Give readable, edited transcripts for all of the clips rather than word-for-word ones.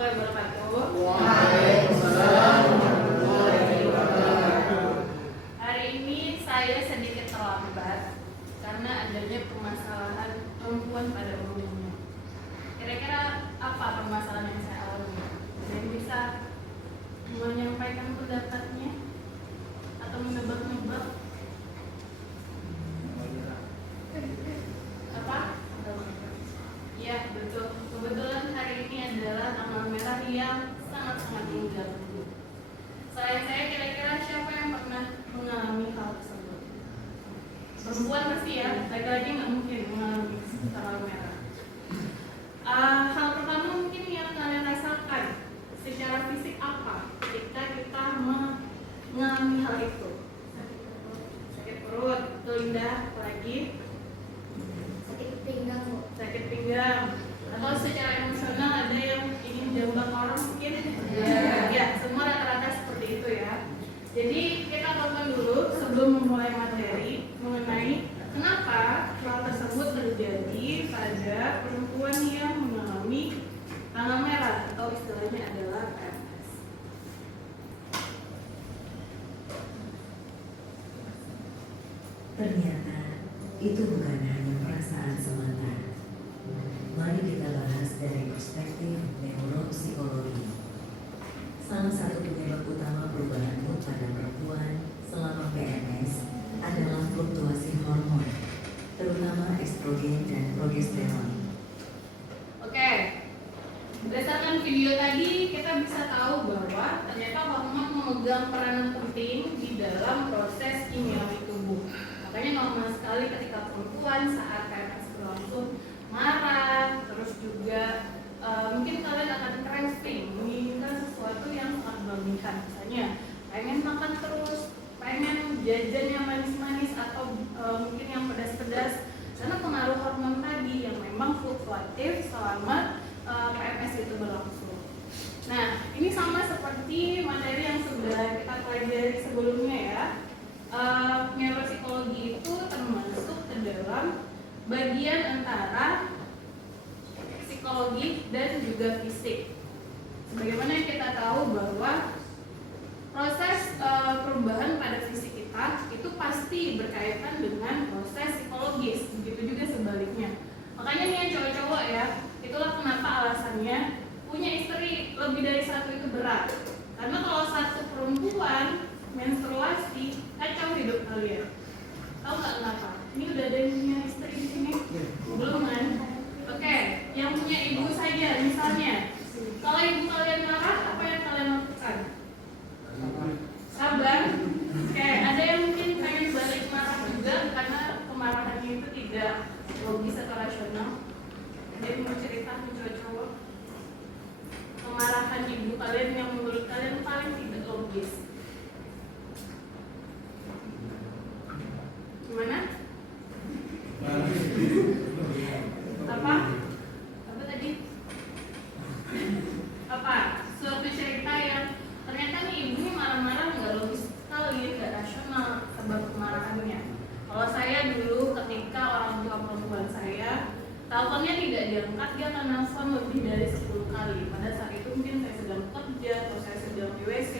warahmatullahi wabarakatuh. Waalaikumsalam warahmatullahi wabarakatuh. Hari ini saya sedikit terlambat karena adanya permasalahan perempuan pada umumnya. Kira-kira apa permasalahan yang saya alami? Ada yang bisa menyampaikan pendapatnya atau menebak-nebak? Apa? Ya, betul. Kebetulan hari ini adalah tanggal merah yang sangat-sangat mengganggu. Selain saya, kira-kira siapa yang pernah mengalami hal tersebut? Perempuan pasti ya, laki-laki nggak mungkin mengalami tanggal merah. Hal pertama mungkin yang kalian rasakan secara fisik apa ketika kita mengalami hal itu? Sakit perut, betul Indah, apalagi? Sakit pinggang, atau secara emosional ada yang ingin jambak orang mungkin? Ya, semua rata-rata seperti itu ya. Jadi kita tonton dulu sebelum memulai materi mengenai kenapa hal tersebut terjadi pada perempuan yang mengalami tanggal merah atau istilahnya adalah PMS. Ternyata itu bukan hanya perasaan semata. Mari kita bahas dari perspektif neuropsikologi. Salah satu penyebab utama perubahan mood pada perempuan selama PMS adalah fluktuasi hormon, terutama estrogen dan progesteron. Oke, berdasarkan video tadi kita bisa tahu bahwa ternyata hormon memegang peranan penting di dalam proses kimiawi tubuh. Makanya normal sekali ketika perempuan saat PMS berlangsung marah, terus juga mungkin kalian akan craving, menginginkan sesuatu yang sangat berlebihan. Misalnya pengen makan terus, pengen jajan yang manis-manis atau mungkin yang pedas-pedas, karena pengaruh hormon tadi yang memang fluktuatif selama PMS itu berlangsung. Nah, ini sama seperti materi yang sudah kita pelajari sebelumnya ya. Neuropsikologi itu termasuk ke dalam bagian antara psikologi dan juga fisik. Sebagaimana yang kita tahu bahwa proses perubahan pada fisik kita itu pasti berkaitan dengan proses psikologis, begitu juga sebaliknya. Makanya nih yang cowok-cowok ya, itulah kenapa alasannya punya istri lebih dari satu itu berat. Karena kalau satu perempuan menstruasi, kacau hidup kalian. Tahu nggak kenapa? Ini udah ada yang punya istri di sini? Belum kan? Oke, yang punya ibu saja misalnya. Kalau ibu kalian marah, apa yang kalian lakukan? Sabar. Oke, ada yang mungkin pengen balik marah juga karena kemarahannya itu tidak logis atau rasional. Ada yang mau cerita cowok-cowok? Kemarahan ibu kalian yang menurut kalian paling tidak logis. Gimana? Apa? Apa tadi? Apa? Suatu cerita yang ternyata nih ibu nih marah-marah nggak logis sekali, nggak rasional sebab kemarahannya. Kalau saya dulu ketika orang tua perempuan saya teleponnya tidak diangkat, dia akan nelfon lebih dari 10 kali. Pada saat itu mungkin saya sedang kerja atau saya sedang di WC,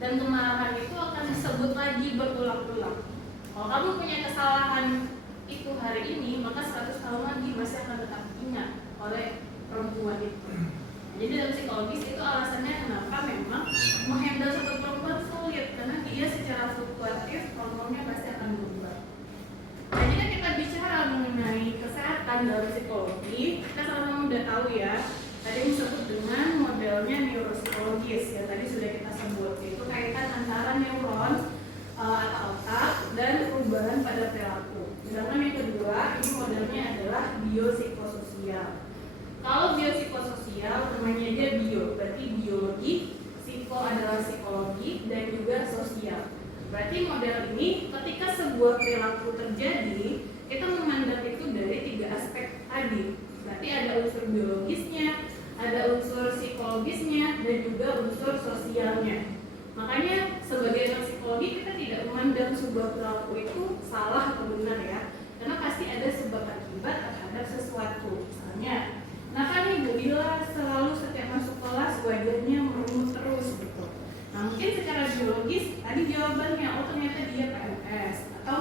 dan kemarahan itu akan disebut lagi berulang-ulang. Kalau kamu punya kesalahan itu hari ini, maka 100 tahun lagi masih akan tetap diingat oleh perempuan itu. Jadi dalam psikologis itu alasannya kenapa memang menghandle satu perempuan sulit, karena dia secara fluktuatif hormonnya pasti akan berubah. Nah, jika kita bicara mengenai kesehatan dalam psikologi, kita sama-sama udah tahu ya, tadi disebut dengan modelnya neuropsikologis yang tadi sudah kita sebut, yaitu kaitan antara neuron atau otak dan perubahan pada perilaku. Sedangkan yang kedua, ini modelnya adalah biopsikososial. Kalau biopsikososial namanya aja bio, berarti biologi, psiko adalah psikologi, dan juga sosial. Berarti model ini ketika sebuah perilaku terjadi, kita memandang itu dari 3 aspek tadi. Berarti ada unsur biologisnya, ada unsur psikologisnya, dan juga unsur sosialnya. Makanya sebagai anak psikologi kita tidak memandang sebuah perilaku itu salah atau benar ya, karena pasti ada sebab akibat terhadap sesuatu. Misalnya, nah kan Ibu Bila selalu setiap masuk kelas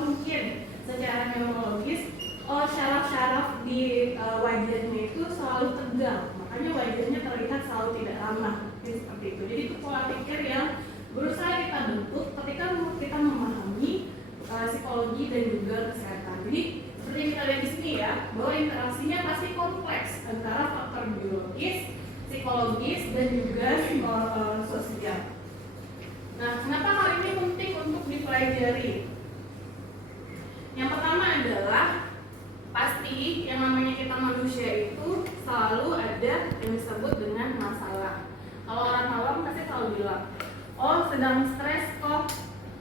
mungkin secara neurologis, oh syaraf-syaraf di wajahnya itu selalu tegang, makanya wajahnya terlihat selalu tidak ramah, seperti itu. Jadi itu pola pikir yang berusaha kita bentuk ketika kita memahami psikologi dan juga kesehatan. Jadi seperti yang kita lihat di sini ya, bahwa interaksinya pasti kompleks antara faktor biologis, psikologis, dan juga sosial. Nah, kenapa hal ini penting untuk dipelajari? Yang pertama adalah pasti yang namanya kita manusia itu selalu ada yang disebut dengan masalah. Kalau orang awam pasti selalu bilang, oh sedang stres kok,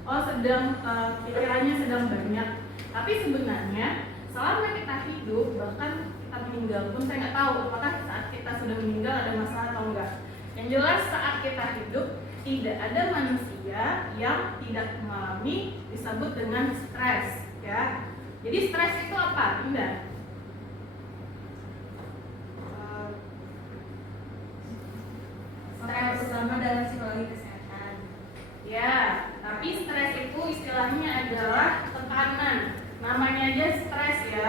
oh sedang pikirannya sedang banyak. Tapi sebenarnya selama kita hidup, bahkan kita meninggal pun saya nggak tahu apakah saat kita sudah meninggal ada masalah atau enggak. Yang jelas saat kita hidup tidak ada manusia yang tidak mengalami disebut dengan stres, ya. Jadi stres itu apa? Indah. Stres utama dalam psikologi kesehatan. Ya, tapi stres itu istilahnya adalah tekanan. Namanya aja stres ya.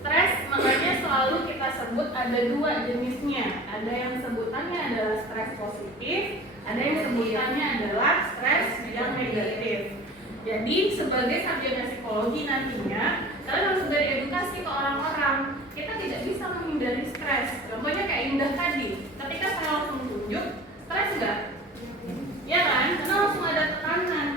Stres makanya selalu kita sebut ada dua jenisnya. Ada yang sebutannya adalah stres positif, ada yang sebutannya adalah stres yang negatif. Jadi sebagai sarjana psikologi nantinya kalian harus beri edukasi ke orang-orang. Kita tidak bisa menghindari stres. Contohnya kayak Indah tadi, ketika saya langsung tunjuk, stres nggak? Ya kan? Karena langsung ada tekanan.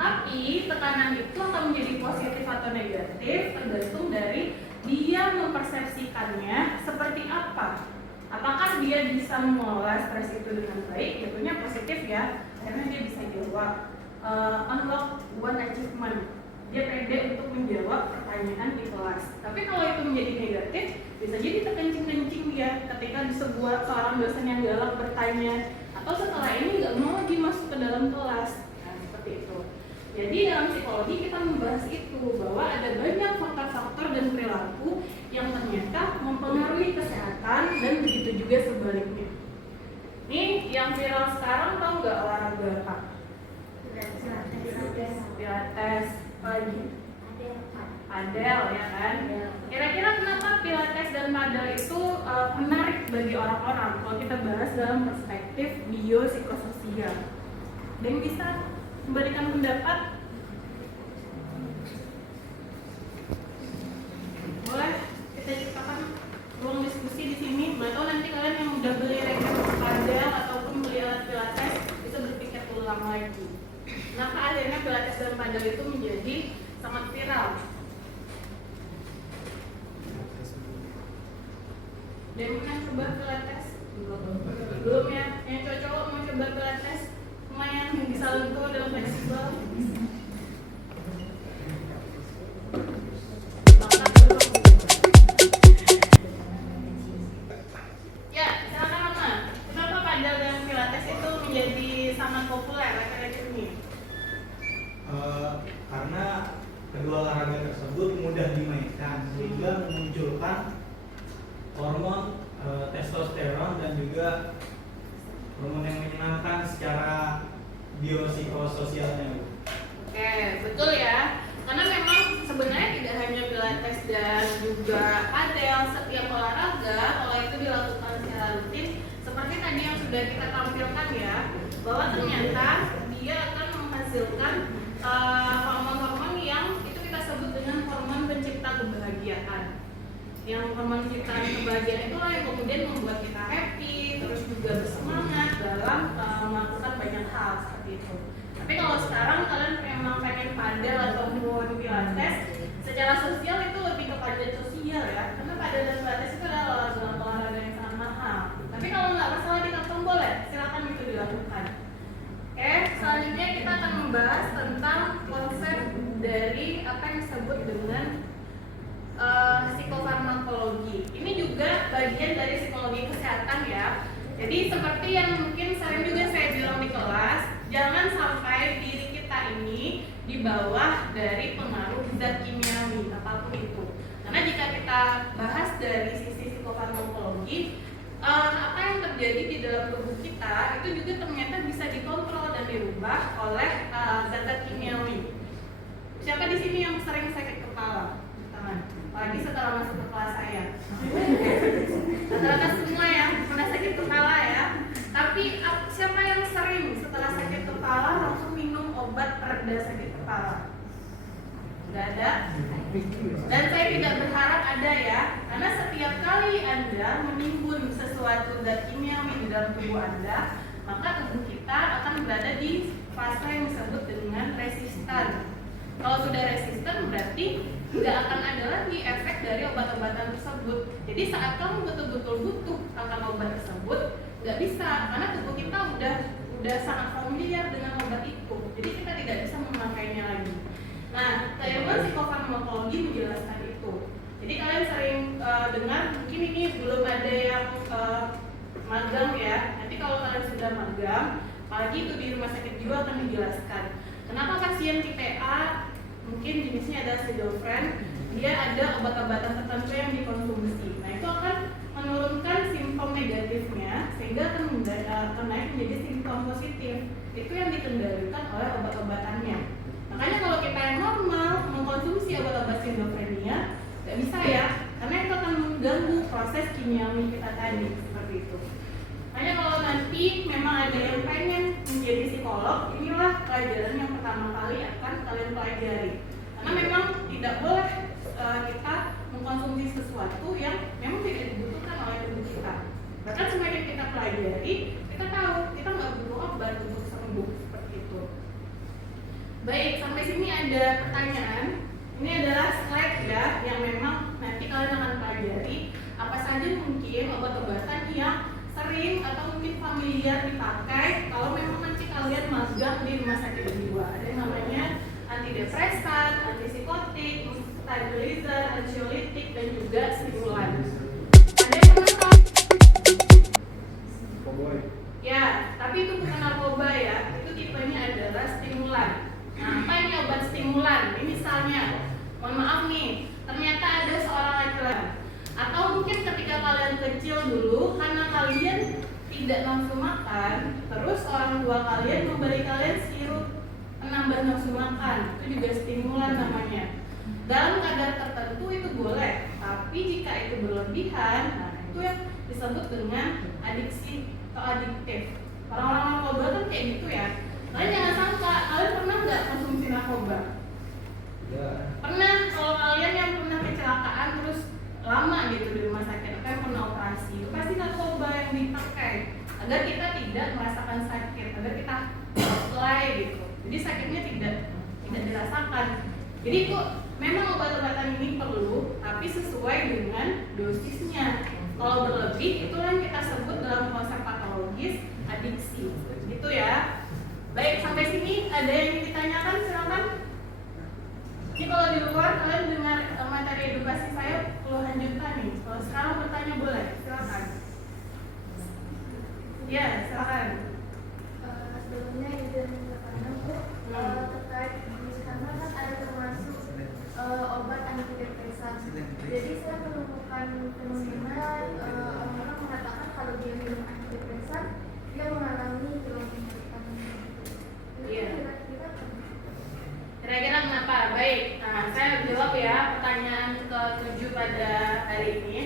Tapi tekanan itu akan menjadi positif atau negatif tergantung dari dia mempersepsikannya seperti apa. Apakah dia bisa mengelola stres itu dengan baik? Tentunya positif ya, karena dia bisa jawab unlock one achievement. Dia pede untuk menjawab pertanyaan di kelas. Tapi kalau itu menjadi negatif, bisa jadi terkencing-kencing dia ketika di seorang dosen yang galak bertanya, atau setelah ini nggak mau lagi masuk ke dalam kelas. Nah, seperti itu. Jadi dalam psikologi kita membahas itu, bahwa ada banyak faktor-faktor dan perilaku yang ternyata mempengaruhi kesehatan dan begitu juga sebaliknya. Nih yang viral sekarang, tahu nggak olahraga apa? Pilates, lagi padel ya kan? Kira-kira kenapa pilates dan padel itu menarik bagi orang-orang kalau kita bahas dalam perspektif biopsikososial? Dan bisa memberikan pendapat? Boleh kita ciptakan ruang diskusi di sini. Atau nanti kalian yang udah beli racket padel ataupun beli alat pilates bisa berpikir ulang lagi. Kenapa akhirnya pilates dan padel itu menjadi sangat viral? Dan yang coba pilates? Belum ya? Yang cowok mau coba pilates? Lumayan bisa lentur dan fleksibel. Ya, silakan Mama. Kenapa padel dan pilates itu menjadi sangat populer akhir-akhir ini? Karena kedua olahraga tersebut mudah dimainkan sehingga memunculkan hormon testosteron dan juga hormon yang menyenangkan secara biopsikososialnya. Oke, betul ya. Karena memang sebenarnya tidak hanya pilates dan juga padel, setiap olahraga kalau itu dilakukan secara rutin, seperti tadi yang sudah kita tampilkan ya, bahwa ternyata dia akan menghasilkan hormon-hormon yang itu kita sebut dengan hormon pencipta kebahagiaan. Yang hormon penciptaan kebahagiaan itulah yang kemudian membuat kita happy, terus juga bersemangat dalam melakukan banyak hal seperti itu. Tapi kalau sekarang kalian memang pengen padel ataupun pilates, secara sosial itu lebih ke pajak sosial ya, karena padel dan pilates itu adalah olahraga yang sangat mahal. Tapi kalau nggak masalah di kantong boleh, silakan itu dilakukan. Oke, selanjutnya kita akan membahas tentang konsep dari apa yang disebut dengan psikofarmakologi. Ini juga bagian dari psikologi kesehatan ya. Jadi seperti yang mungkin sering juga saya bilang di kelas, jangan sampai diri kita ini di bawah dari pengaruh zat kimiawi apapun itu. Karena jika kita bahas dari sisi psikofarmakologi, apa yang terjadi di dalam tubuh kita itu juga ternyata bisa dikontrol dan dirubah oleh zat-zat kimiawi. Siapa di sini yang sering sakit kepala? Tangan. Apalagi setelah masuk ke kelas saya. Rata-rata semua ya pernah sakit kepala ya. Tapi siapa yang sering setelah sakit kepala langsung minum obat pereda sakit kepala? Nggak ada. Dan saya tidak berharap ada ya, karena setiap kali Anda menimbun sesuatu zat kimiawi di dalam tubuh Anda, maka tubuh kita akan berada di fase yang disebut dengan resistan. Kalau sudah resisten berarti tidak akan ada lagi efek dari obat-obatan tersebut. Jadi saat kamu betul-betul butuh akan obat tersebut, nggak bisa, karena tubuh kita udah sangat familiar dengan obat itu. Jadi kita tidak bisa memakainya lagi. Nah, keilmuan psikofarmakologi menjelaskan itu. Jadi kalian sering dengar, mungkin ini belum ada yang magang ya. Nanti kalau kalian sudah magang, apalagi itu di rumah sakit jiwa akan dijelaskan. Kenapa pasien tipe A, mungkin jenisnya ada schizofren, dia ada obat-obatan tertentu yang dikonsumsi. Nah itu akan menurunkan simptom negatifnya sehingga akan naik menjadi simptom positif. Itu yang dikendalikan oleh obat-obatannya. Makanya kalau kita yang normal mengkonsumsi obat-obat skizofrenia nggak bisa ya, karena itu akan mengganggu proses kimiawi kita tadi seperti itu. Makanya kalau nanti memang ada yang pengen menjadi psikolog, inilah pelajaran yang pertama kali akan kalian pelajari. Karena memang tidak boleh kita mengkonsumsi sesuatu yang memang tidak dibutuhkan oleh tubuh kita. Bahkan semakin kita pelajari, kita tahu kita nggak butuh obat untuk sembuh seperti itu. Baik, sampai sini ada pertanyaan. Ini adalah slide ya, yang memang nanti kalian akan pelajari apa saja mungkin obat-obatan yang sering atau mungkin familiar dipakai kalau memang nanti kalian magang di rumah sakit jiwa. Ada yang namanya antidepresan, antipsikotik, stabilizer, ansiolitik, dan juga stimulan. Ada yang pernah tahu? Ya, tapi itu bukan narkoba ya. Itu tipenya adalah stimulan. Nah, apa ini obat stimulan? Ini misalnya, mohon maaf nih, ternyata ada seorang laki-laki. Atau mungkin ketika kalian kecil dulu, karena kalian tidak nafsu makan, terus orang tua kalian memberi kalian sirup penambah nafsu makan. Itu juga stimulan namanya. Dalam kadar tertentu itu boleh, tapi jika itu berlebihan, nah itu yang disebut dengan adiksi atau adiktif. Orang-orang narkoba kan kayak gitu ya. Kalian jangan sangka, kalian pernah nggak konsumsi narkoba? Ya. Pernah. Kalau kalian yang pernah kecelakaan terus lama gitu di rumah sakit, atau yang pernah operasi, itu pasti narkoba yang dipakai agar kita tidak merasakan sakit, agar kita apply gitu. Jadi sakitnya tidak dirasakan. Jadi itu memang obat-obatan ini perlu, tapi sesuai dengan dosisnya. Kalau berlebih, itulah yang kita sebut dalam konsep patologis adiksi. Gitu ya. Baik, sampai sini ada yang ditanyakan, silakan. Ini kalau di luar kalian dengar materi edukasi saya puluhan juta nih. Kalau sekarang bertanya boleh, silakan. Ya, silakan. Sebelumnya izin bertanya Bu, terkait di sana kan ada termasuk obat antidepresan. Jadi saya menemukan fenomena orang-orang mengatakan kalau dia minum antidepresan dia mengalami gangguan. Iya. Kira-kira kenapa? Baik, nah saya jawab ya pertanyaan ke-7 pada hari ini.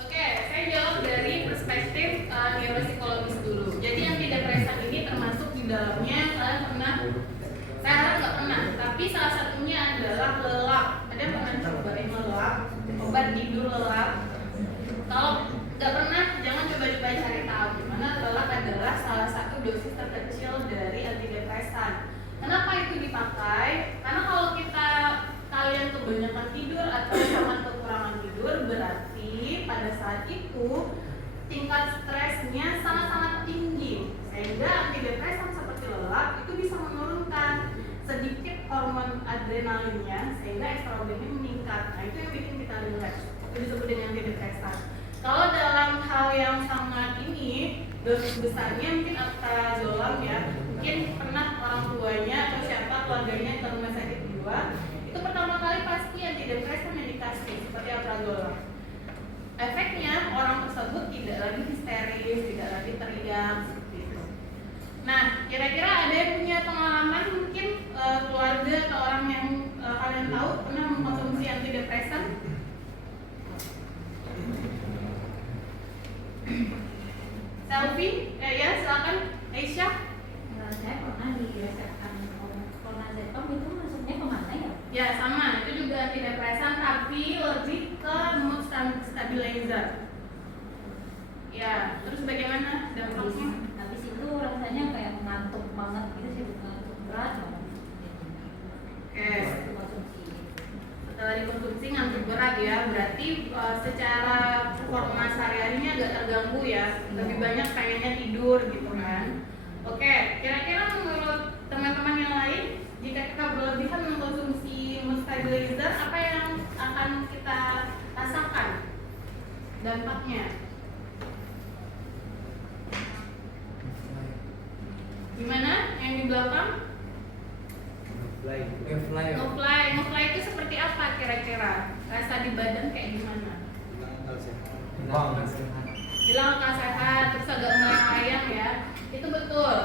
Oke, saya jawab dari perspektif neuropsikologis dulu. Jadi antidepresan ini termasuk di dalamnya kalian pernah, saya harap nggak pernah, tapi salah satunya adalah lelap. Ada yang pernah cobain lelap, obat tidur lelap? Kalau nggak pernah, jangan coba-coba cari tahu gimana lelap adalah salah satu dosis terkecil dari antidepresan. Kenapa itu dipakai? Karena kalau kalian kebanyakan tidur atau sangat kekurangan tidur, berarti pada saat itu tingkat stresnya sangat-sangat tinggi, sehingga antidepresan seperti lelap itu bisa menurunkan sedikit hormon adrenalinnya sehingga estrogennya meningkat. Nah itu yang bikin kita relax. Itu disebut dengan antidepresan. Kalau dalam hal yang sangat ini, dosis besarnya mungkin alprazolam ya, mungkin pernah orang tuanya atau siapa keluarganya ke rumah sakit jiwa, itu pertama kali pasti antidepresan yang dikasih seperti alprazolam. Efeknya orang tersebut tidak lagi histeris, tidak lagi teriak seperti itu. Nah, kira-kira ada yang punya pengalaman mungkin keluarga atau orang yang kalian tahu pernah mengkonsumsi antidepresan? Selfie? Ya silakan Aisyah. Saya pernah dirasakan clonazepam itu masuknya kemana ya? Ya sama, itu juga antidepresan tapi lebih ke mood stabilizer. Ya, terus bagaimana dampaknya? Habis itu rasanya kayak ngantuk banget gitu sih, ngantuk berat banget. Oke. Itu konsumsi. Setelah dikonsumsi ngantuk berat ya, berarti secara performa sehari-harinya agak terganggu ya. Lebih banyak pengennya tidur gitu kan. Oke, kira-kira menurut teman-teman yang lain, jika kita berlebihan mengkonsumsi mood stabilizer, apa yang akan kita rasakan dampaknya? Gimana? Yang di belakang? Ngefly itu seperti apa kira-kira? Rasa di badan kayak gimana? Hilang akal sehat, terus agak melayang ya. Itu betul.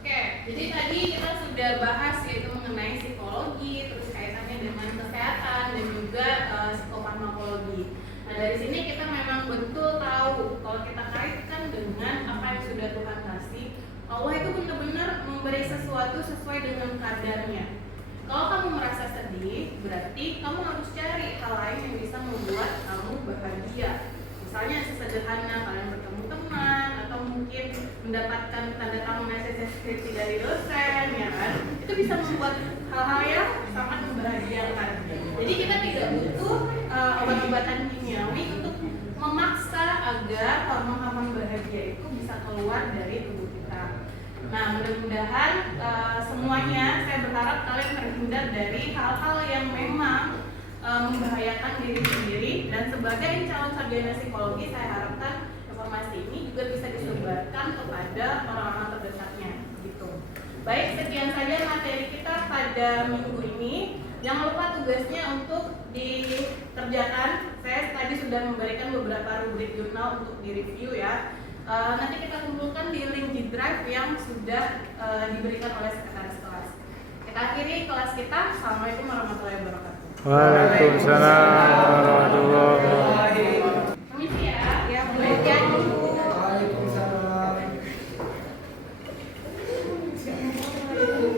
Oke, jadi tadi kita sudah bahas yaitu mengenai psikologi, terus kaitannya dengan kesehatan dan juga psikofarmakologi. Nah dari sini kita memang betul tahu kalau kita kaitkan dengan apa yang sudah Tuhan kasih, Allah itu benar-benar memberi sesuatu sesuai dengan kadarnya. Kalau kamu merasa sedih, berarti kamu harus cari hal lain yang bisa membuat kamu bahagia. Misalnya sesederhana kalian bertemu teman atau mungkin mendapatkan tanda tangan hasil skripsi dari dosen, ya kan? Itu bisa membuat hal-hal yang sangat membahagiakan. Jadi kita tidak butuh obat-obatan kimiawi untuk memaksa agar hormon-hormon bahagia itu bisa keluar dari tubuh kita. Nah, mudah-mudahan semuanya saya berharap kalian terhindar dari hal-hal yang memang membahayakan diri sendiri, dan sebagai calon sarjana psikologi saya harapkan informasi ini juga bisa disebarkan kepada orang-orang terdekatnya gitu. Baik, sekian saja materi kita pada minggu ini. Jangan lupa tugasnya untuk dikerjakan. Saya tadi sudah memberikan beberapa rubrik jurnal untuk direview ya. Nanti kita kumpulkan di link di drive yang sudah diberikan oleh sekretaris kelas. Kita akhiri kelas kita. Assalamualaikum warahmatullahi wabarakatuh. Waalaikumsalam warahmatullahi wabarakatuh. Permisi ya, boleh jadi.